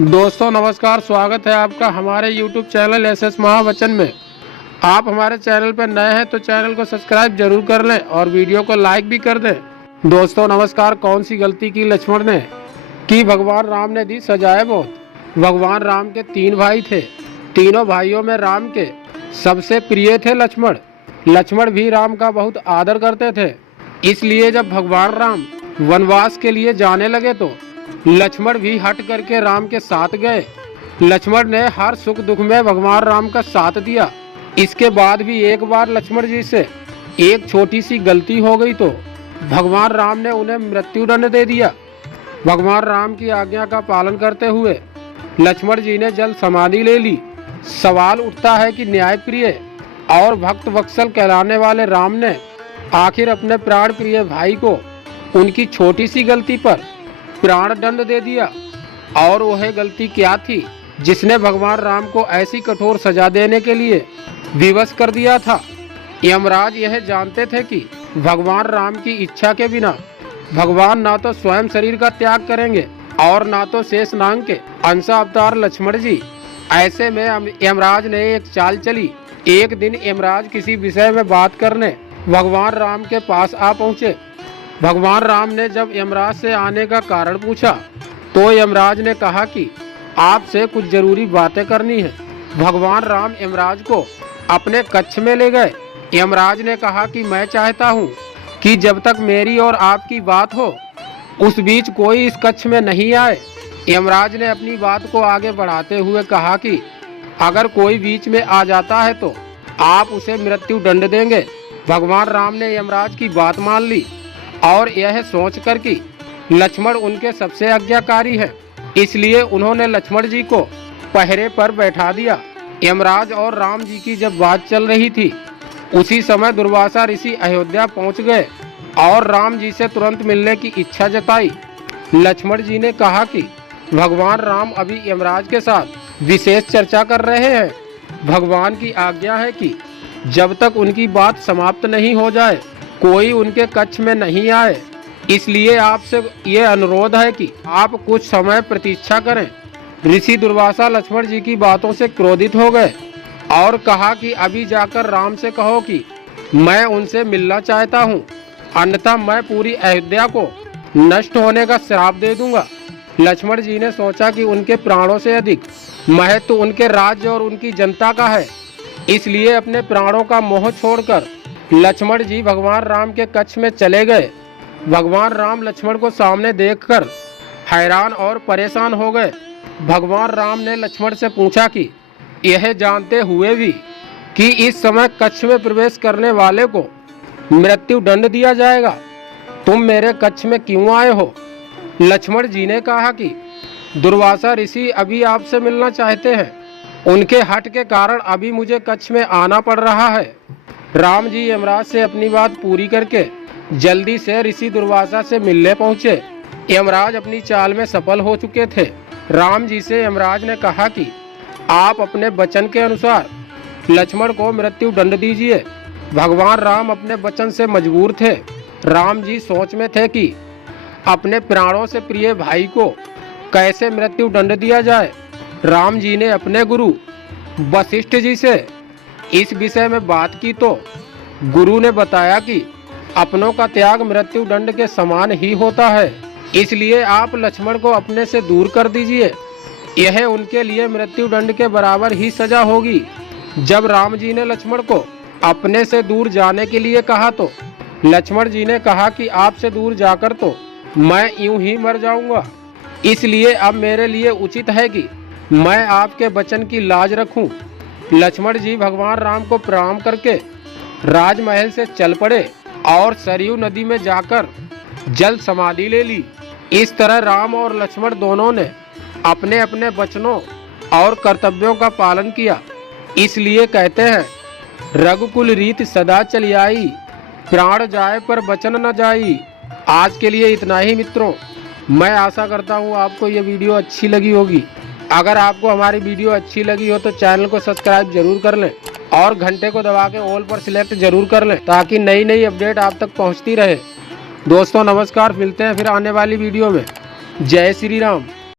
दोस्तों नमस्कार, स्वागत है आपका हमारे YouTube चैनल SS महावचन में। आप हमारे चैनल पर नए हैं तो चैनल को सब्सक्राइब जरूर कर लें और वीडियो को लाइक भी कर दें। दोस्तों नमस्कार। कौन सी गलती की लक्ष्मण ने कि भगवान राम ने दी सजाए मौत। भगवान राम के 3 भाई थे। तीनों भाइयों में राम के सबसे प्रिय थे लक्ष्मण। लक्ष्मण भी राम का बहुत आदर करते थे। इसलिए जब भगवान राम वनवास के लिए जाने लगे तो लक्ष्मण भी हट करके राम के साथ गए। लक्ष्मण ने हर सुख दुख में भगवान राम का साथ दिया। इसके बाद भी एक बार लक्ष्मण जी से एक छोटी सी गलती हो गई तो भगवान राम ने उन्हें मृत्युदंड दे दिया। भगवान राम की आज्ञा का पालन करते हुए लक्ष्मण जी ने जल समाधि ले ली। सवाल उठता है कि न्यायप्रिय और भक्त वत्सल कहलाने वाले राम ने आखिर अपने प्राण प्रिय भाई को उनकी छोटी सी गलती पर प्राण दंड दे दिया। और वह गलती क्या थी जिसने भगवान राम को ऐसी कठोर सजा देने के लिए विवश कर दिया था। यमराज यह जानते थे कि भगवान राम की इच्छा के बिना भगवान ना तो स्वयं शरीर का त्याग करेंगे और ना तो शेषनाग के अंश अवतार लक्ष्मण जी। ऐसे में यमराज ने एक चाल चली। एक दिन यमराज किसी विषय में बात करने भगवान राम के पास आ पहुँचे। भगवान राम ने जब यमराज से आने का कारण पूछा तो यमराज ने कहा कि आपसे कुछ जरूरी बातें करनी है। भगवान राम यमराज को अपने कक्ष में ले गए। यमराज ने कहा कि मैं चाहता हूँ कि जब तक मेरी और आपकी बात हो उस बीच कोई इस कक्ष में नहीं आए। यमराज ने अपनी बात को आगे बढ़ाते हुए कहा कि अगर कोई बीच में आ जाता है तो आप उसे मृत्यु दंड देंगे। भगवान राम ने यमराज की बात मान ली और यह सोचकर कि लक्ष्मण उनके सबसे आज्ञाकारी हैं, इसलिए उन्होंने लक्ष्मण जी को पहरे पर बैठा दिया। यमराज और राम जी की जब बात चल रही थी उसी समय दुर्वासा ऋषि अयोध्या पहुंच गए और राम जी से तुरंत मिलने की इच्छा जताई। लक्ष्मण जी ने कहा कि भगवान राम अभी यमराज के साथ विशेष चर्चा कर रहे हैं। भगवान की आज्ञा है कि जब तक उनकी बात समाप्त नहीं हो जाए कोई उनके कक्ष में नहीं आए। इसलिए आपसे ये अनुरोध है कि आप कुछ समय प्रतीक्षा करें। ऋषि दुर्वासा लक्ष्मण जी की बातों से क्रोधित हो गए और कहा कि अभी जाकर राम से कहो कि मैं उनसे मिलना चाहता हूँ, अन्यथा मैं पूरी अयोध्या को नष्ट होने का श्राप दे दूंगा। लक्ष्मण जी ने सोचा कि उनके प्राणों से अधिक महत्व उनके राज्य और उनकी जनता का है। इसलिए अपने प्राणों का मोह छोड़कर लक्ष्मण जी भगवान राम के कक्ष में चले गए। भगवान राम लक्ष्मण को सामने देखकर हैरान और परेशान हो गए। भगवान राम ने लक्ष्मण से पूछा कि यह जानते हुए भी कि इस समय कक्ष में प्रवेश करने वाले को मृत्यु दंड दिया जाएगा, तुम मेरे कक्ष में क्यों आए हो? लक्ष्मण जी ने कहा कि दुर्वासा ऋषि अभी आपसे मिलना चाहते हैं, उनके हट के कारण अभी मुझे कक्ष में आना पड़ रहा है। राम जी यमराज से अपनी बात पूरी करके जल्दी से ऋषि दुर्वासा से मिलने पहुंचे। यमराज अपनी चाल में सफल हो चुके थे। राम जी से यमराज ने कहा कि आप अपने वचन के अनुसार लक्ष्मण को मृत्यु दंड दीजिए। भगवान राम अपने वचन से मजबूर थे। राम जी सोच में थे कि अपने प्राणों से प्रिय भाई को कैसे मृत्यु दंड दिया जाए। राम जी ने अपने गुरु वशिष्ठ जी से इस विषय में बात की तो गुरु ने बताया कि अपनों का त्याग मृत्यु दंड के समान ही होता है, इसलिए आप लक्ष्मण को अपने से दूर कर दीजिए। यह उनके लिए मृत्यु दंड के बराबर ही सजा होगी। जब राम जी ने लक्ष्मण को अपने से दूर जाने के लिए कहा तो लक्ष्मण जी ने कहा कि आपसे दूर जाकर तो मैं यूं ही मर जाऊंगा, इसलिए अब मेरे लिए उचित है कि मैं आपके वचन की लाज रखूं। लक्ष्मण जी भगवान राम को प्रणाम करके राजमहल से चल पड़े और सरयू नदी में जाकर जल समाधि ले ली। इस तरह राम और लक्ष्मण दोनों ने अपने अपने वचनों और कर्तव्यों का पालन किया। इसलिए कहते हैं रघुकुल रीत सदा चली आई, प्राण जाए पर वचन न जाई। आज के लिए इतना ही मित्रों। मैं आशा करता हूँ आपको ये वीडियो अच्छी लगी होगी। अगर आपको हमारी वीडियो अच्छी लगी हो तो चैनल को सब्सक्राइब जरूर कर लें और घंटे को दबा के ऑल पर सिलेक्ट जरूर कर लें ताकि नई नई अपडेट आप तक पहुंचती रहे। दोस्तों नमस्कार, मिलते हैं फिर आने वाली वीडियो में। जय श्री राम।